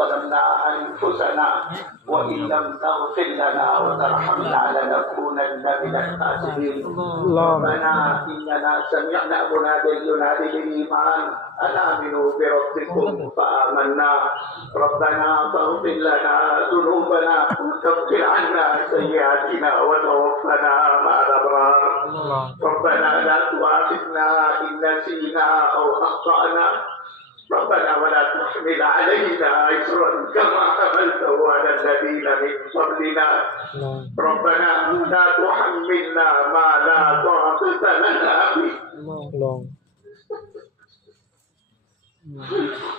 ظلمنا أنفسنا وإن لم تغفر لنا وترحمنا لنكونن من الخاسرين. ربنا إننا سمعنا مناديا ينادي للإيمان أن آمنوا بربكم فآمنا. ربنا فاغفر لنا ذنوبنا وكفر عنا سيئاتنا وتوفنا مع الأبرار. ربنا لا تؤاخذنا إن نسينا أو أخطأنا. ربنا ولا تحمل علينا إصرا كما حملته على الذين من قبلنا. ربنا لا تحملنا ما لا طاقة لنا به.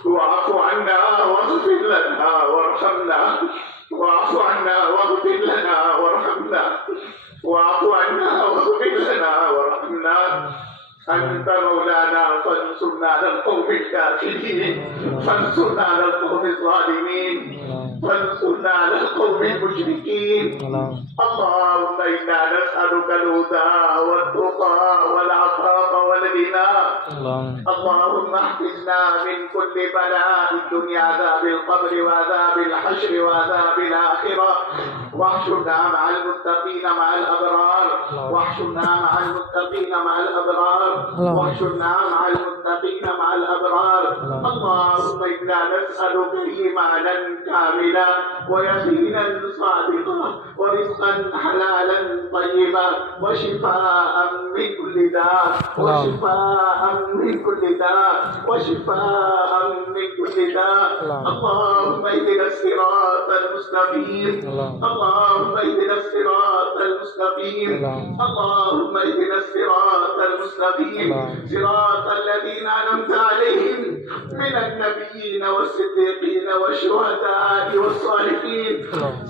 واعف عنا واغفر لنا وارحمنا. واعف عنا واغفر لنا وارحمنا. واعف عنا واغفر لنا وارحمنا. أنت مولانا فانصرنا على القوم الكافرين. فانصرنا على القوم الظالمين. فانصرنا على القوم المشركين. اللهم إنا نسألك الهدى والتقى والعفاف والغنى. اللهم احفظنا من كل بلاء الدنيا، عذاب القبر وعذاب الحشر وعذاب الآخرة. واحشرنا مع المتقين مع الأبرار. واحشرنا مع المتقين مع الأبرار. واحشرنا مع المتقين مع الأبرار. اللهم إنا نسألك إيمانا كاملا ويقينا صادقا ورزقا حلالا طيبا وشفاء من كل داء. وشفاء من كل داء. وشفاء من كل داء. اللهم اهدنا الصراط المستقيم. اللهم اهدنا الصراط المستقيم. اللهم اهدنا الصراط المستقيم. صراط الذين أنعمت عليهم من النبيين والصديقين والشهداء والصالحين.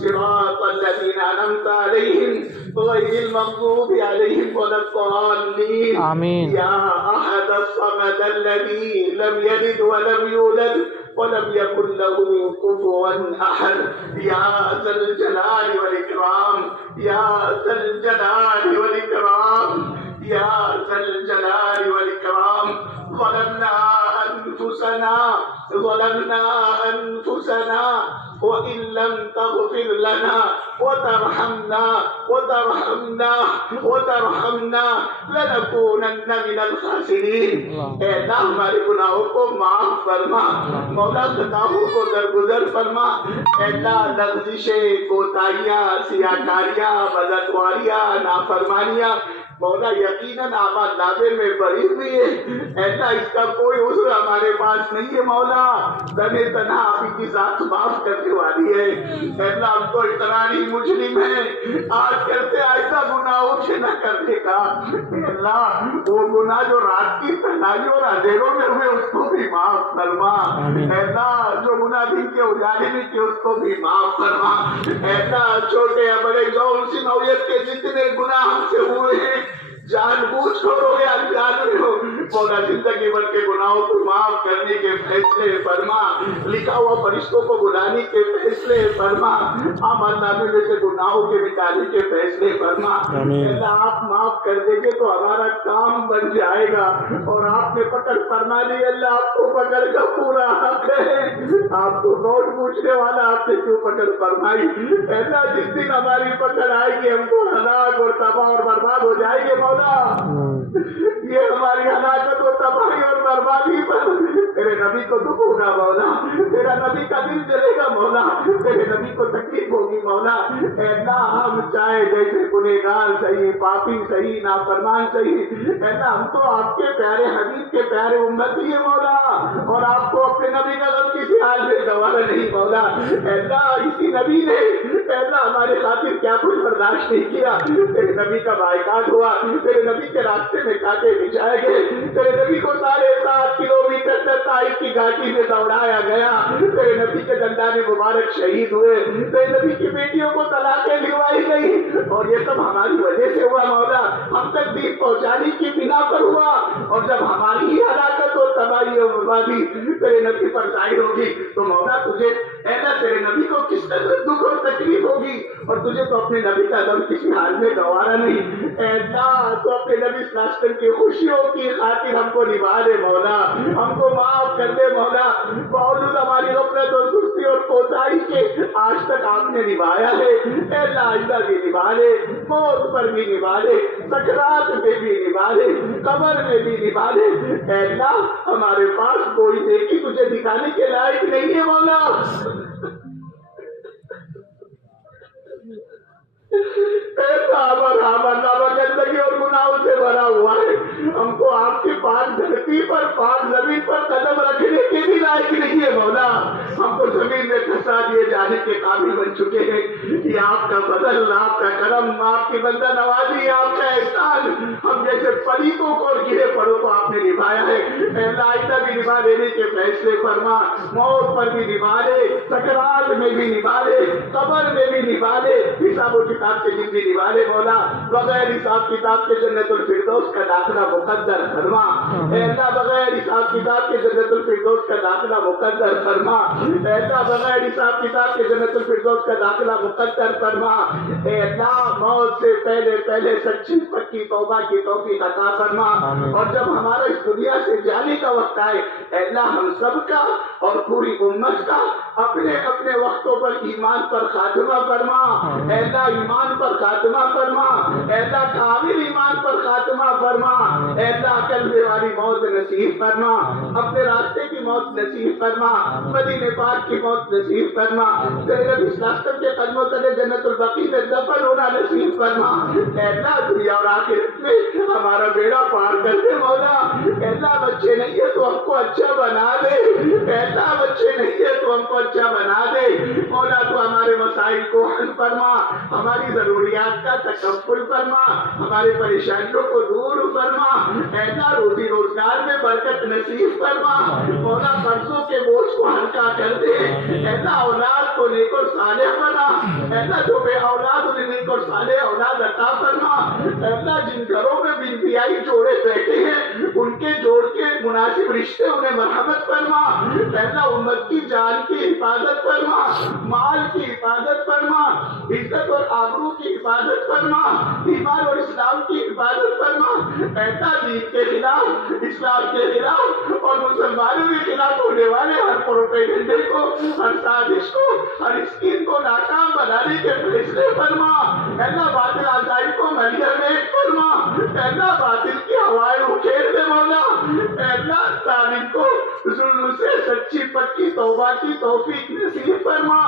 صراط الذين أنعمت عليهم غير المغضوب عليهم ولا الضالين. آمين. يا أحد الصمد الذي لم يلد ولم يولد ولم يكن له كفوا أحد. يا ذا الجلال والإكرام. يا ذا الجلال والإكرام. يا ذا الجلال والإكرام. ظلمنا أنفسنا وإن لم تغفر لنا وترحمنا لنكونن من الخاسرين. اے اللہ ہمارے گناہوں کو معاف فرما. مولا خطاؤں کو درگزر فرما. اے اللہ لغزشیں، کوتاہیاں، سیاکاریاں، بدعتواریاں، نافرمانیاں مولا یقیناً آباد نامے میں بری ہوئی ہے. ایسا اس کا کوئی عذر ہمارے پاس نہیں ہے. مولا تنے تنہا آپ کی ذات معاف کرنے والی ہے. اللہ ہم تو اقراری مجرم ہے. آج کرتے ایسا گناہوں سے نہ کرنے کا. اللہ وہ گناہ جو رات کی تنہائیوں اور اندھیروں میں ہوئے اس کو بھی معاف فرما. اللہ جو گناہ دن کے اجالے میں کیے اس کو بھی معاف فرما. اللہ چھوٹے یا بڑے غور سی نوعیت کے جتنے گناہ ہم سے ہوئے ہیں جان بوجھ کر ہو یا انجان میں ہو مولا زندگی بھر کے گناہوں کو معاف کرنے کے فیصلے فرما. لکھا ہوا فرشتوں کو بلانے کے فیصلے فرما. اعمال نامے میں سے گناہوں کے مٹانے کے فیصلے فرما. اللہ آپ معاف کر دیں گے تو ہمارا کام بن جائے گا. اور آپ نے پکڑ فرما لی. اللہ آپ کو پکڑ کا پورا حق ہے. آپ کو نوٹ پوچھنے والا آپ نے کیوں پکڑ فرمائی. اللہ جس دن ہماری پکڑ آئے گی ہم کو ہلاک اور تباہ اور برباد ہو جائے گے. مولا یہ ہماری ہلاکت و تباہی اور بربادی پر تیرے نبی کو دکھ ہوگا. مولا تیرا نبی کا دل جلے گا. مولا تیرے نبی کو تکلیف ہوگی. مولا اے اللہ ہم چاہے جیسے گنہگار صحیح، پاپی صحیح، نافرمان صحیح، اے اللہ ہم تو آپ کے پیارے حبیب کے پیارے امتی ہیں. مولا اور آپ کو اپنے نبی کا غم کسی حال میں گوارا نہیں. مولا اے اللہ اسی نبی نے اے اللہ ہمارے خاطر کیا کچھ برداشت نہیں کیا. تیرے نبی کا بائیکاٹ ہوا. تیرے نبی کے راستے میں کانٹے بچھائے گئے. تیرے نبی کو 7.5 کلومیٹر تک طائف کی گھاٹی میں دوڑایا گیا. تیرے نبی کے دندان مبارک شہید ہوئے. تیرے نبی کی بیٹیوں کو طلاقیں دلوائی گئی. اور یہ سب ہماری وجہ سے ہوا. مولا ہم تک دین پہنچانے کی بنا پر ہوا. اور جب ہماری ہی ہلاکت اور تباہی اور بربادی تیرے نبی پر ظاہر ہوگی تو مولا تجھے اے اللہ تیرے نبی کو کس طرح دکھ اور تکلیف ہوگی. اور تجھے تو اپنے نبی کا غم کسی حال میں گوارا نہیں. اے اللہ تو اپنے نبی صلی اللہ علیہ وسلم کی خوشیوں کی خاطر ہم کو نبھا دے. مولا ہم کو معاف کر دے. مولا باوجود ہماری غفلت اور سستی اور کوتاہی کے آج تک آپ نے نبھایا ہے، اے اللہ آئندہ بھی نبھا لے، موت پر بھی نبھا لے، سکرات میں بھی نبھا لے، قبر میں بھی نبھا لے۔ اے اللہ ہمارے پاس کوئی نیکی تجھے دکھانے کے لائق نہیں ہے مولا۔ گندگی اور گناہوں سے بھرا ہوا ہے، ہم کو آپ کی پاک دھرتی پر پاک زمین پر قدم رکھنے کے بھی لائق نہیں ہے مولا۔ ہم کو زمین میں دھسا دیے جانے کے قابل بن چکے ہیں۔ یہ آپ کا فضل، آپ کا کرم، آپ کی بندہ نوازی، آپ کا احسان۔ ہم جیسے پلیتوں کو اور گرے پڑوں کو آپ نے نبھایا ہے۔ اے اللہ آئندہ بھی نبھا لینے کے فیصلے فرما، موت پر بھی نبھا لے، سکرات میں بھی نبھا لے، قبر میں بھی نبھا لے، حساب و کتاب کے دن بھی نبھا لے مولا۔ بغیر حساب کتاب کے جنت الفردوس کا داخلہ مقدر فرما۔ اے اللہ بغیر حساب کتاب کے جنت الفردوس کا داخلہ مقدر فرما۔ اے اللہ بغیر حساب کتاب کے جنت الفردوس کا داخلہ مقدر فرما۔ اے اللہ موت سے پہلے پہلے سچی پکی توبہ کی توفیق عطا فرما، اور جب ہمارا اس دنیا سے جانے کا وقت آئے اے اللہ ہم سب کا اور پوری امت کا اپنے اپنے وقتوں پر ایمان پر خاتمہ فرما۔ اے اللہ ایمان پر خاتمہ فرما، اے اللہ کامل ایمان پر خاتمہ فرما، اے اللہ کلمے والی موت نصیب فرما، اپنے راستے کی موت نصیب فرما، مدینے پاک کی موت نصیب فرما، تیرے نبی صلی اللہ علیہ وسلم کے قدموں تلے جنت البقیع میں دفن ہونا نصیب فرما۔ اے اللہ دنیا اور آخرت میں ہمارا بیڑا پار کر دے مولا۔ اے اللہ بچے نہیں ہے تو ہم کو اچھا بنا دے، اے اللہ بچے نہیں ہے تو ہم کو اچھا بنا دے مولا۔ تو ہمارے مسائل کو حل فرما، ہماری ضروریات کا تکفل فرما، ہماری پریشانیوں کو دور فرما، اے اللہ روزی روزگار میں برکت نصیب فرما مولا۔ قرضوں کے بوجھ کو ہلکا کر دے، اے اللہ اولاد کو نیک اور صالح بنا، اے اللہ جو بے اولاد انہیں نیک اور صالح اولاد عطا فرما، اے اللہ جن گھروں میں بن بیائی جوڑے بیٹھے ہیں ان کے جوڑ کے مناسب رشتے انہیں مرحمت فرما، اے اللہ امت کی جان کی حفاظت فرما، مال کی حفاظت فرما، عزت اور آبرو کی حفاظت فرما، ایمان اور اسلام کی حفاظت فرما، اے اللہ دین کے خلاف، اسلام کے خلاف اور مسلمانوں کے خلاف ہونے والے ہر پروپیگنڈے کو، ہر سازش کو، ہر اسکیم کو ناکام بنانے کے فیصلے فرما، اے اللہ باطل آزائی کو ملیمیٹ فرما، اے اللہ باطل کی ہوائیں اکھیڑ دے مولا، اے اللہ تعلیم کو ظلم سے سچی پکی توبہ کی توفیق نصیب فرما،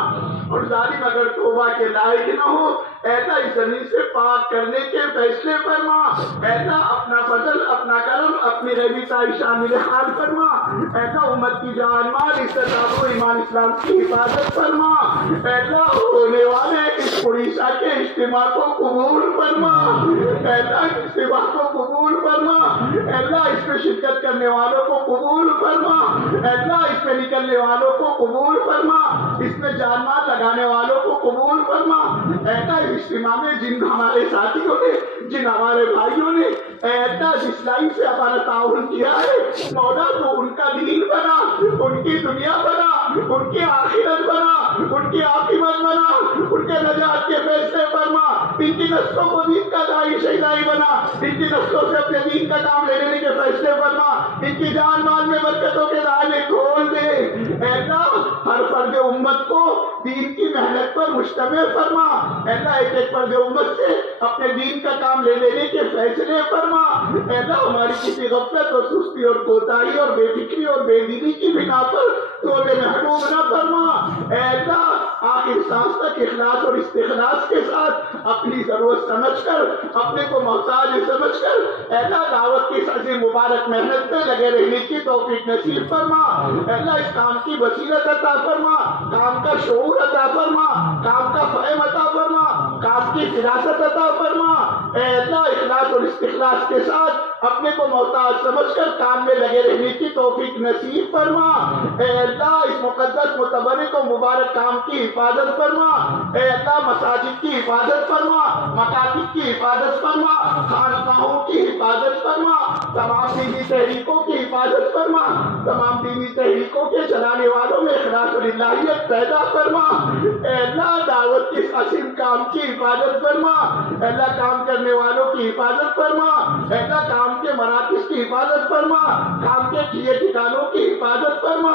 اور ظالم اگر توبہ کے لائق نہ ہو اے اللہ اس زمین سے پاک کرنے کے فیصلے فرما، اے اللہ اپنا فضل، اپنا کرم، اپنی غیبی شامل حال فرما، اے اللہ امت کی جان مال عزت آبرو ایمان اسلام کی حفاظت فرما، اے اللہ ہونے والے اس اڑیسہ کے اجتماع کو قبول فرما، اے اللہ اس اجتماع کو قبول فرما، اے اللہ اس میں شرکت کرنے والوں کو قبول فرما، اے اللہ اس میں نکلنے والوں کو قبول فرما، اس میں جان مال لگانے والوں کو قبول فرما، اے اللہ اس اجتماع میں جن ہمارے ساتھیوں نے، جن ہمارے بھائیوں نے اے اللہ جس لائن سے ہمارا تعاون کیا ہے مولا تو ان کا دین بنا، ان کی دنیا بنا، ان کی آخرت بنا، ان کی عاقبت بنا، ان کے نجات کے فیصلے فرما، ان کی نسلوں کو دین کا داعی شہدائی بنا، ان کی نسلوں سے اپنے دین کا کام لے لینے کے فیصلے فرما، ان کی جان مال میں برکتوں کے دہانے کھول دے، اے اللہ ہر فرد امت کو دین کی محنت پر مشتمل فرما، اے اللہ ایک ایک فرد امت سے اپنے دین کا کام لے لینے کے فیصلے فرما، اے اللہ ہماری کسی غفلت اور سستی اور کوتاہی اور بے فکری اور بے دینی کی بنا پر توبے محروم نہ فرما، اے اللہ آخر سانس تک اخلاص اور استخلاص کے ساتھ اپنی ضرورت سمجھ کر، اپنے کو محتاج سمجھ کر اے اللہ دعوت کی عظیم مبارک محنت میں لگے رہنے کی توفیق نصیب فرما، اے اللہ اس کام کی بصیرت عطا فرما، کام کا شعور عطا فرما، کام کا فہم عطا فرما، کام کی فراست عطا فرما، اے اللہ اخلاص اور استخلاص کے ساتھ اپنے کو محتاج سمجھ کر کام میں لگے رہنے کی توفیق نصیب فرما، اے اللہ اس مقدس متبرک و مبارک کام کی حفاظت فرما، اے اللہ مساجد کی حفاظت فرما، مکاتب کی حفاظت فرما، خانقاہوں کی حفاظت فرما، تمام دینی تحریکوں کی حفاظت فرما، تمام دینی تحریکوں کے چلانے والوں میں اخلاص اور الہیت پیدا فرما، اے اللہ دعوت کی اس عظیم کام کی حفاظت فرما، اے اللہ کام کرنے والوں کی حفاظت فرما، اے اللہ کام ان کے مراکز کی حفاظت فرما، کام کے کیے ٹھکانوں کی حفاظت فرما۔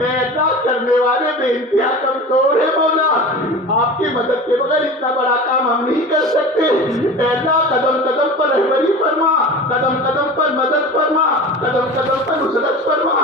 اے اللہ کرنے والے بے انتہا کمزور ہے مولا، آپ کی مدد کے بغیر اتنا بڑا کام ہم نہیں کر سکتے۔ اے اللہ قدم قدم پر رہبری فرما، قدم قدم پر مدد فرما، قدم قدم پر نصرت فرما۔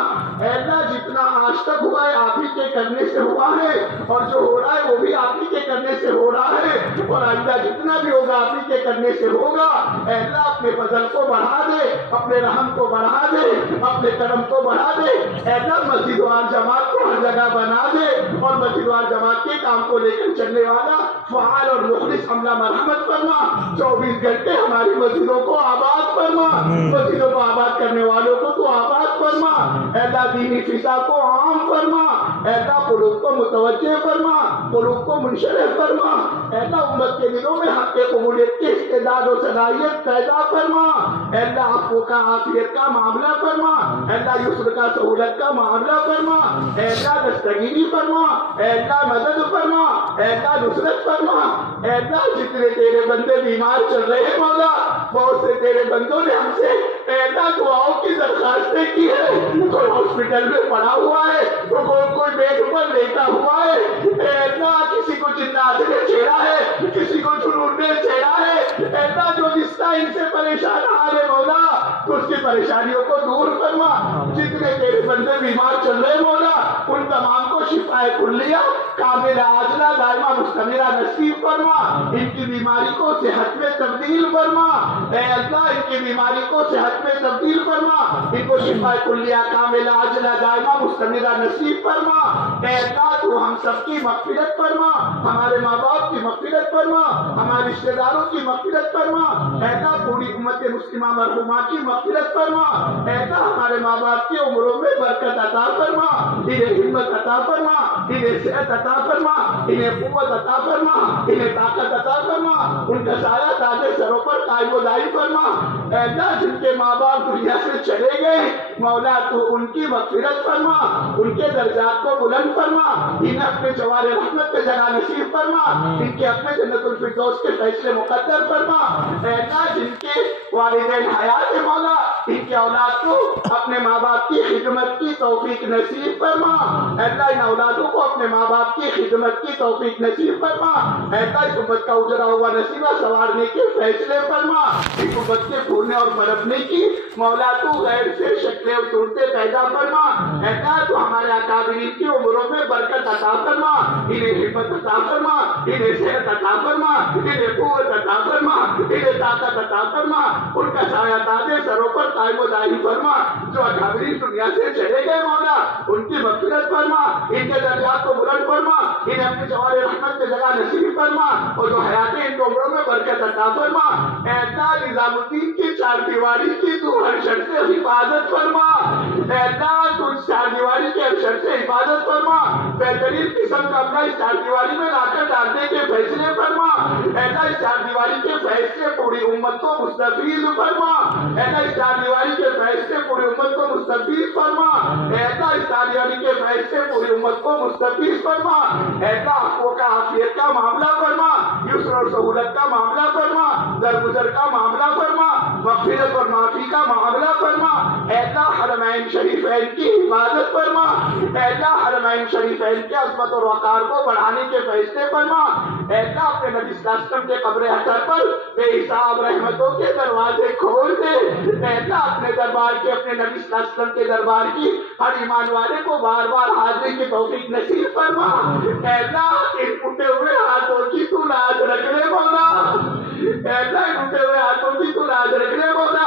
اے اللہ جتنا آج تک ہوا ہے آپ ہی کے کرنے سے ہوا ہے، اور جو ہو رہا ہے وہ بھی آپ ہی کے کرنے سے ہو رہا ہے، اور آئندہ جتنا بھی ہوگا آپ ہی کے کرنے سے ہوگا۔ اے اللہ اپنے فضل کو بڑھا دے، اپنے رحم کو بڑھا دے، اپنے کرم کو بڑھا دے۔ اے اللہ مسجد وال جماعت کو ہر جگہ بنا دے، اور مسجد وال جماعت کے کام کو لے کر چلنے والا فعال اور مخلص عملہ مرحمت فرما۔ 24 گھنٹے ہماری مسجدوں کو آباد فرما، مسجدوں کو آباد کرنے والوں کو تو آباد فرما۔ اے اللہ دینی فضا کو عام فرما، اے اللہ قلوب کو متوجہ فرما، قلوب کو منشرح فرما۔ اے اللہ امت کے دلوں میں حق قبولیت کی استعداد و صلاحیت پیدا فرما۔ اے اللہ عفو کا عافیت کا معاملہ فرما، اے اللہ یسر کا سہولت کا معاملہ فرما، اے اللہ دستگیری فرما، اے اللہ مدد فرما، اے اللہ نصرت فرما۔ اے اللہ جتنے تیرے بندے بیمار چل رہے ہیں مولا، بہت سے تیرے بندوں نے ہم سے اے اللہ دعاؤں کی درخواستیں کی ہے، کوئی ہاسپٹل میں پڑا ہوا ہے، کوئی بیڈ پر لیٹا ہوا ہے، اے اللہ کسی کو جنات نے چھیڑا ہے، کسی کو جنون نے چھیڑا ہے۔ اے اللہ جو جس کا ان سے پریشان حال ہے مولا، تو اس کی پریشانیوں کو دور فرما۔ جتنے تیرے بندے بیمار چل رہے مولا، ان تمام کو شفائے کلیہ کامل عاجلہ دائمہ مستمرہ نصیب فرما۔ ان کی بیماری کو صحت میں تبدیل فرما، اے اللہ ان کی بیماری کو صحت میں تبدیل فرما، ان کو شفائے کلیہ کامل عاجلہ دائمہ مستمرہ نصیب فرما۔ اے اللہ تو ہم سب کی مغفرت فرما، ہمارے ماں باپ کی مغفرت فرما، ہمارے رشتہ داروں کی مغفرت فرما۔ اے اللہ پوری امت مسلمہ مرحومہ کی مغفرت فرما۔ اے اللہ ہمارے ماں باپ کی عمروں میں برکت عطا فرما، انہیں ہمت عطا فرما، انہیں صحت عطا فرما، انہیں قوت عطا فرما، انہیں طاقت عطا فرما، ان کا سایہ تاج سروں پر قائم و دائم فرما۔ اے اللہ جن کے ماں باپ دنیا سے چلے گئے مولا تو ان کی مغفرت فرما، ان کے درجات کو بلند فرما، انہیں اپنے جوار رحمت پہ جگہ نصیب فرما، ان کے اپنے جنت الفردوس کے فیصلے مقدر فرما۔ اے اللہ جن کے والدین حیات مولا، ان کے اولاد کو اپنے ماں باپ کی خدمت کی توفیق نصیب فرما۔ اے اللہ ان اولادوں کو اپنے ماں باپ کی خدمت کی توفیق نصیب فرما۔ اے اللہ اس امت کا اجرا ہوا نصیبہ سنوارنے کے فیصلے فرما، اس امت کے پھولنے اور برپنے کی مولا تو غیر سے شکلیں اور صورتیں پیدا فرما۔ اے اللہ تو ہمارے اکابرین کی عمروں میں برکت عطا فرما، انہیں ہمت عطا فرما، انہیں صحت عطا فرما، انہیں قوت عطا فرما، انہیں طاقت عطا فرما، ان کا سایہ تاج سروں پر قائم و دائم فرما۔ جو اکابرین دنیا سے چلے گئے مولا ان کی مغفرت فرما، ان کے درجات کو بلند فرما، انہیں اپنے جوار رحمت میں جگہ نصیب فرما، اور جو حیات ان کی عمروں میں برکت عطا فرما۔ اے اللہ نظام الدین کی چار دیواری کی تو ہر شر سے حفاظت فرما، اے اللہ تو اس چار دیواری کے ہر شر سے حفاظت فرما، بہترین قسم کا اپنا اس چار دیواری میں لا کر ڈالنے کے فیصلے فرما۔ اے اللہ اس چار دیواری کے فیصلے پوری امت کو مستفیض فرما، اے اللہ اس چار دیواری کے فیصلے پوری امت کو مستفیض فرما، اے اللہ اس چار دیواری کے فیصلے پوری امت کو مستفیض فرما۔ اے اللہ عفو کا عافیت کا معاملہ فرما، یسر اور سہولت کا معاملہ فرما، درگزر کا معاملہ فرما، مغفرت اور معافی کا معاملہ فرما۔ اے اللہ حرمین شریفین کی حفاظت فرما، اے اللہ حرمین شریفین کے عظمت اور وقار کو بڑھانے کے فیصلے فرما۔ اے اللہ اپنے نبی صلی اللہ علیہ وسلم کے قبر حضر پر بے حساب رحمتوں کے دروازے کھول دے۔ اے اللہ اپنے دربار کے اپنے نبی صلی اللہ علیہ وسلم کے دربار کی ہر ایمان والے کو بار بار حاضری کی توفیق نصیب فرما۔ اے اللہ ان ٹوٹے ہوئے ہاتھوں کی تو لاج رکھ لے مولا، اے اللہ ان ٹوٹے ہوئے ہاتھوں کی تو لاج رکھ لے مولا۔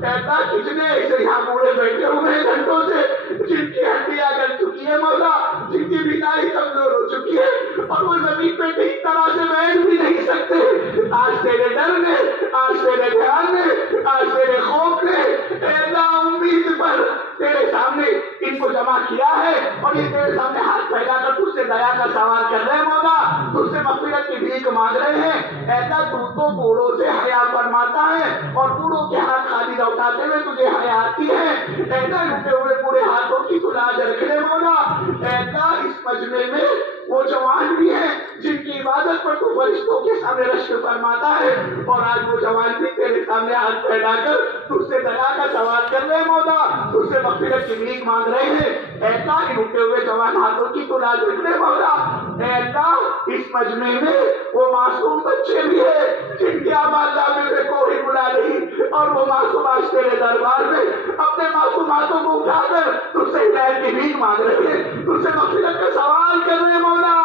اے اللہ کتنے ایسے یہاں بوڑھے بیٹھے ہوئے ہیں گھنٹوں سے، جن کی ہڈیاں گل چکی ہے مولا، جن کی بینائی کمزور ہو چکی ہے، اور وہ زمین پہ ٹھیک طرح سے بیٹھ بھی نہیں سکتے۔ آج تیرے ڈر نے، آج تیرے دھیان نے، آج تیرے خوف نے اے اللہ امید پر تیرے سامنے ان کو جمع کیا ہے، اور یہ تیرے سامنے ہاتھ پھیلا کر تجھ سے دیا کا سوال کر رہے ہیں مولا، تجھ سے مغفرت کی بھیک مانگ رہے ہیں۔ اے اللہ تو بوڑھوں سے حیا فرماتا ہے، اور بوڑھوں کے ہاتھ خالی لوٹاتے ہوئے تجھے حیا آتی ہے۔ اے اللہ ٹوٹے ہوئے پورے ہاتھوں کی تو لاج رکھ لے مولا۔ اے اللہ اس مجمع میں وہ جوان بھی ہیں جن کی عبادت پر تو فرشتوں کے سامنے رشک فرماتا ہے، اور آج وہ جوان بھی تیرے سامنے ہاتھ پھیلا کر تجھ سے دیا کا سوال کر رہے ہیں مولا، تجھ سے مغفرت کی بھیک مانگ رہے ہیں۔ اے اللہ ان اٹھے ہوئے جوان ہاتھوں کی تو لاج رکھ لے مولا۔ اے اللہ اس مجمع میں وہ معصوم بچے بھی ہیں جن کی آبادی میں کوئی بلا نہیں، اور وہ معصوم آج تیرے دربار میں اپنے معصوم ہاتھوں کو اٹھا کر تجھ سے ہدایت کی بھیک مانگ رہے ہیں، تجھ سے مغفرت کا سوال کر رہے ہیں مولا۔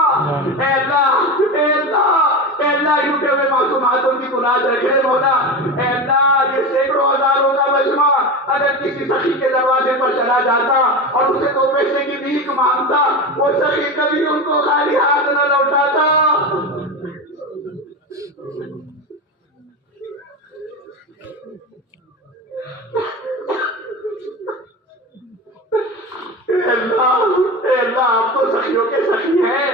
اے اللہ اے اللہ اے اللہ ان اٹھے ہوئے معصوم ہاتھوں کی تو لاج رکھ لے مولا۔ اے اللہ یہ سینکڑوں ہزاروں کا مجمع اگر کسی سخی کے دروازے پر چلا جاتا اور اسے 2 پیسے کی بھیک مانگتا، وہ سخی کبھی ان کو خالی ہاتھ نہ لوٹاتا۔ اے اللہ آپ تو سخیوں کے سخی ہیں،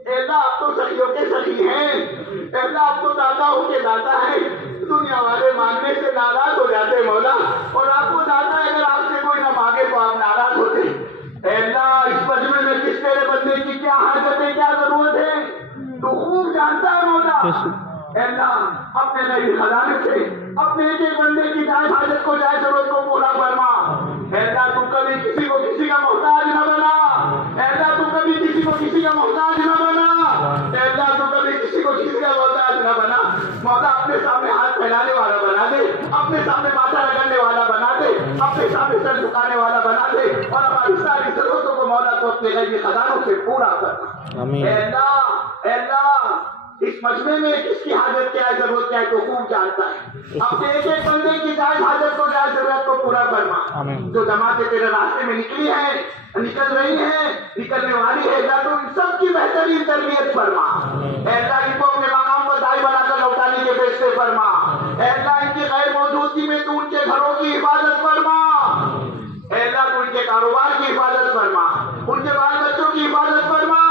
اے اللہ آپ تو سخیوں کے سخی ہیں، اے اللہ آپ تو داتاؤں کے داتا ہیں۔ دنیا والے مانگنے سے ناراض ہو جاتے مولا، اور آپ کو داتا ہے اگر آپ سے کوئی نہ مانگے تو آپ ناراض ہوتے۔ اے اللہ اس مجمع میں کس تیرے بندے کی کیا حاجت ہے، کیا ضرورت ہے، تو خوب جانتا ہے مولا۔ اے اللہ اپنے نئی خزانے سے اپنے ایک ایک بندے کی جائز حاجت کو جائز ضرورت کو پورا فرما۔ اے اللہ تو کبھی کسی کو کسی کا محتاج نہ بنا، اے اللہ تو کبھی کسی کو کسی کا محتاج نہ بنا، اے اللہ تو کبھی کسی کو کسی کا محتاج نہ بنا۔ مولا اپنے سامنے ہاتھ پھیلانے والا بنا دے، اپنے سامنے ماتھا رگڑنے والا بنا دے، اپنے سامنے سر جھکانے والا بنا دے، اور ہماری ساری ضرورتوں کو مولا تو اپنے غیبی خزانوں سے پورا کرنا۔ اے اللہ اے اللہ اس مجمع میں کس کی حاجت کیا ہے، ضرورت کیا ہے تو خوب جانتا ہے۔ اپنے ایک ایک بندے کی جائز حاجت کو جائز ضرورت کو پورا فرما۔ جو جماعتیں تیرے راستے میں نکلی ہیں، نکل رہی ہیں، نکلنے والی ہے، اللہ تو ان سب کی بہترین تربیت فرما۔ اے اللہ ان کو اپنے مقام پر دائی بنا کر لوٹانے کے فیصلے فرما۔ اے اللہ ان کی غیر موجودگی میں تو ان کے گھروں کی حفاظت فرما۔ اے اللہ تو ان کے کاروبار کی حفاظت فرما، ان کے بال بچوں کی حفاظت فرما،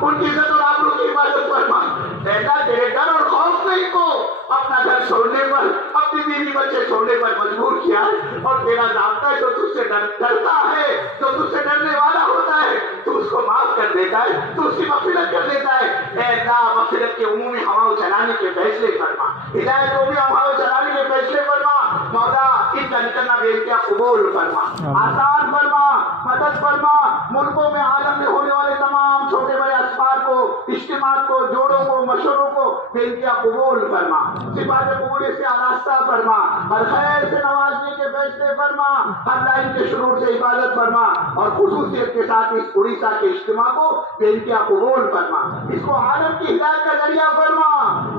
ان کی عزت اور آبرو کی حفاظت فرما۔ اے اللہ تیرے ڈر اور خوف نے ان کو اپنا گھر چھوڑنے پر، اپنی بیوی بچے چھوڑنے پر مجبور کیا ہے، اور تیرا ضابطہ ہے جو تجھ سے ڈرتا ہے، جو تجھ سے ڈرنے والا ہوتا ہے تو اس کو معاف کر دیتا ہے، تو اس کی مغفرت کر دیتا ہے۔ اے اللہ مغفرت کے عمومی ہواؤں چلانے کے فیصلے فرما، ہدایت عمومی ہواؤں چلانے کے فیصلے فرما۔ مولا ان کا نکلنا بے انتہا قبول فرما، آسان فرما، مدد فرما۔ ملکوں میں عالم میں ہونے والے تمام چھوٹے بڑے اسباب کو، اجتماعات کو، جوڑوں کو، مشوروں کو بے انتہا قبول فرما، صفات قبول سے آراستہ فرما، ہر خیر سے نوازنے کے فیصلے فرما، ہر لائن کے شرور سے حفاظت فرما، اور خصوصیت کے ساتھ اس اڑیسہ کے اجتماع کو بے انتہا قبول فرما، اس کو عالم کی ہدایت کا ذریعہ فرما۔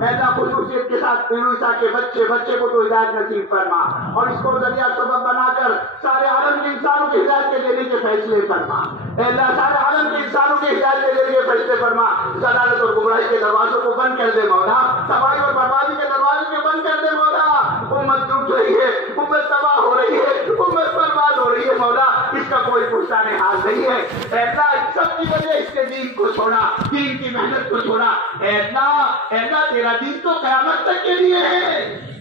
ایسا خصوصیت کے ساتھ اڑیسہ کے بچے کو تو ہدایت نصیب فرما، اور اس کو ذریعہ سبب بنا کر سارے عالم کے انسانوں کی ہدایت کے دینے کے فیصلے فرما۔ اے اللہ سارے عالم کے انسانوں کی ہدایت کے دینے کے فیصلے فرما۔ ضلالت اور گمراہی کے دروازوں کو بند کر دے مولا، تباہی اور بربادی کے دروازے کو بند کر دے مولا۔ امت ڈوب رہی ہے، امت تباہ ہو رہی ہے، امت برباد ہو رہی ہے مولا، اس کا کوئی پشتان حال نہیں ہے۔ اے اللہ ان سب کی وجہ اس کے دین کو چھوڑا، دین کی محنت کو چھوڑا۔ اے اللہ تیرا دین تو قیامت تک کے لیے ہے،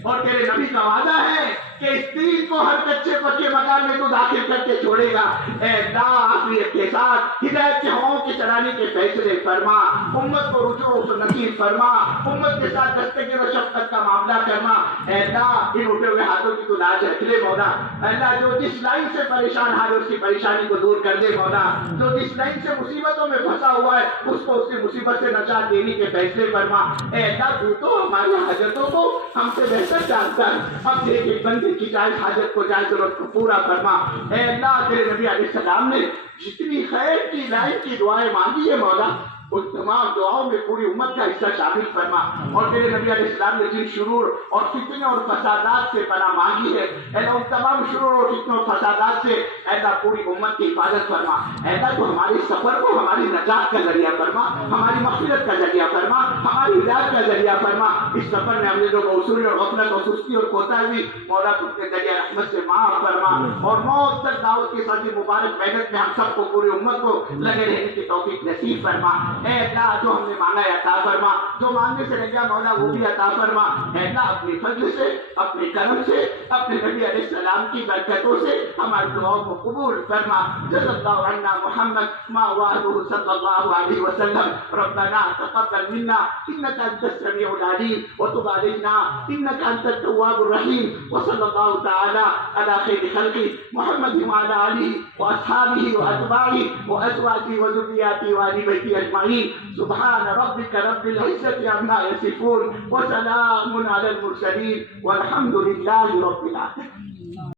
اور تیرے نبی کا وعدہ ہے کہ اس دین کو ہر کچے پکے مکان میں تو داخل کر کے چھوڑے گا۔ اے اللہ آخریت کے ساتھ ہدایت کے ہواؤں کے چلانے کے فیصلے فرما، امت کو رجوع و نصیب فرما، امت کے ساتھ دستگیر و شفقت کا معاملہ کرنا۔ اے اللہ ان اٹھے ہوئے ہاتھوں کی تو لاج رکھ لے مولا۔ اے اللہ جو جس لائن سے پریشان ہے اس کی پریشانی کو دور کر دے مولا، جو جس لائن سے مصیبتوں میں پھنسا ہوا ہے اس کو اس کی مصیبت سے نجات دینے کے فیصلے فرما۔ اے اللہ تو ہماری حاجتوں کو ہم سے بہتر جانتا ہے، ہم ایک ایک بندے کی جائز حاجت کو جائز ضرورت کو پورا فرما۔ اے اللہ تیرے نبی علیہ السلام نے جتنی خیر کی لائن کی دعائیں مانگی ہے مولا، ان تمام دعاؤں میں پوری امت کا حصہ شامل فرما، اور تیرے نبی علیہ السلام نے جن شرور اور فتنے اور فسادات سے پناہ مانگی ہے، اے اللہ ان تمام شرور اور فتنوں اور فسادات سے اے اللہ پوری امت کی حفاظت فرما۔ اے اللہ تو ہمارے سفر کو ہماری نجات کا ذریعہ فرما، ہماری مغفرت کا ذریعہ فرما، ہماری ہدایت کا ذریعہ فرما۔ اس سفر میں ہم نے جو قصور اور غفلت اور سستی اور کوتاہی مولا تو اپنے دریا رحمت سے معاف فرما اور موت تک دعوت کی سازی مبارک محنت میں ہم سب کو پوری امت کو لگے رہنے کی توفیق نصیب فرما اے اللہ جو ہم نے مانگا ہے عطا فرما جو مانگنے سے رہ گیا مولا وہ بھی عطا فرما اے اللہ اپنے فضل سے اپنے کرم سے اپنے نبی علیہ السلام کی برکتوں سے ہماری دعاؤں کو قبول فرما جزا اللہ عنا محمد ما وعده صلی اللہ علیہ وسلم ربنا تقبل منا انك انت السميع العليم وتب علينا انك انت التواب الرحيم وصلى الله تعالى على خير خلقه محمد وعلى اله واصحابه واتباعه وازواجه وذرياته وآل بيته اجمعين سبحان ربك رب العزة عما يصفون وسلام على المرسلين والحمد لله رب العالمين.